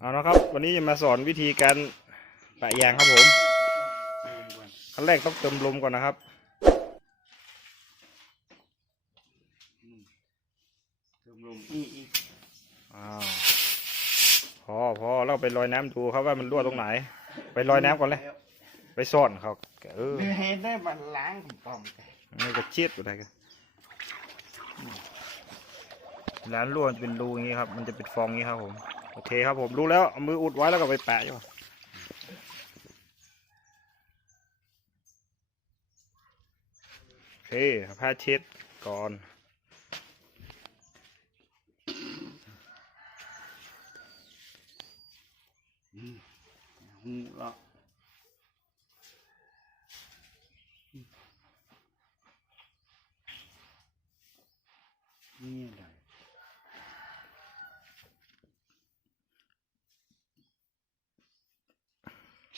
เอานะครับ วันนี้จะมาสอนวิธีการปะยางครับผมขั้นแรกต้องเติมลมก่อนนะครับเติมลมอีอีอ้าวพอพอเราไปลอยน้ำดูครับว่ามันรั่วตรงไหน ไปลอยน้ำก่อนเลย ไปซ่อนเขาเออเนื้อให้ได้บันล้างของปอมกันนี่ก็เชียดอยู่ได้กันร้านรั่วมันจะเป็นรูอย่างนี้ครับ มันจะเป็นฟองอย่างนี้ครับผม โอเคครับผมรู้แล้วเอามืออุดไว้แล้วก็ไปแปะอยู่โอเคผ้าเช็ดก่อนหูละนี่อะไร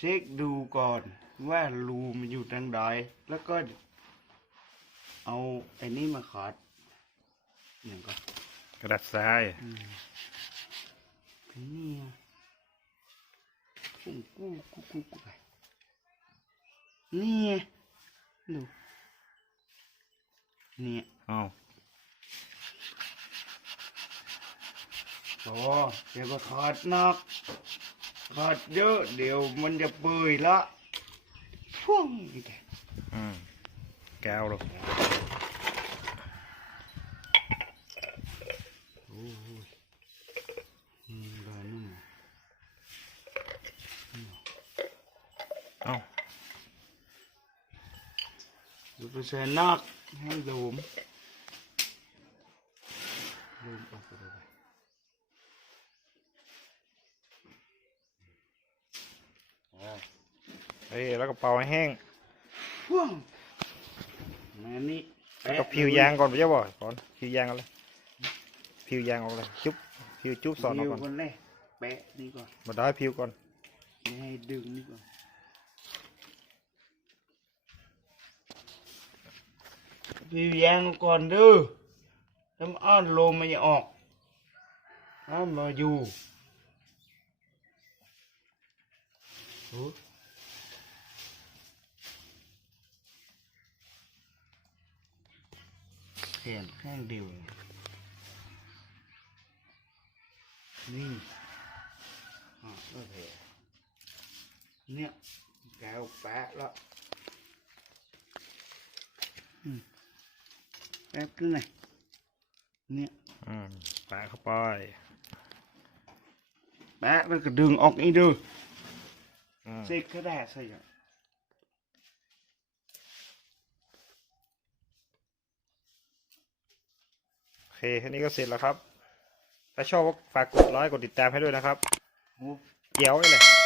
เช็คดูก่อนว่ารูมันอยู่ทางใดแล้วก็เอาไอ้นี่มาขัดอย่างก็กระดาษทรายนี่ไงกุ้งกู้กู้กู้กู้ไปนี่ไงดูเนี่ยอ้าวโอ้เดี๋ยวก็ขาดนัก ขาดเยอะเดี๋ยวมันจะเปื่อยละช่วงนี้แกอืมแก้วหรอกโอ้ยอืมได้นุ่มเอ้าดูไปใส่นักให้ดูมดูมออกไป เลยเอ้ยแล้วก็เป่าให้แห้งช่วงมานี่แล้วก็ผิวยางก่อนไปเจ้าบ่ก่อนผิวยางเอาเลยผิวยางออกเลยจุ๊บผิวจุ๊บสอนออกก่อนวิวคนแรกแปะนี่ก่อนมาได้ผิวก่อนไม่ให้ดึงนี่ก่อนวิวยางก่อนเด้อทำอ้อนลมมันจะออกอ้อนมาอยู่โแขนข้างเดียวเลยนี่อะก็แผลเนี่ยแกวแปะแล้วอืมแป๊บนึงไงเนี่ยอืมแปะเข้าไป แปะแล้วก็ดึงออกนี่ดูอืมเซ็กก็ได้ใช่ไหม เคแค่นี้ก็เสร็จแล้วครับ ถ้าชอบก็ฝากกดไลค์กดติดตามให้ด้วยนะครับโอ้เกี่ยวไว้เลยโ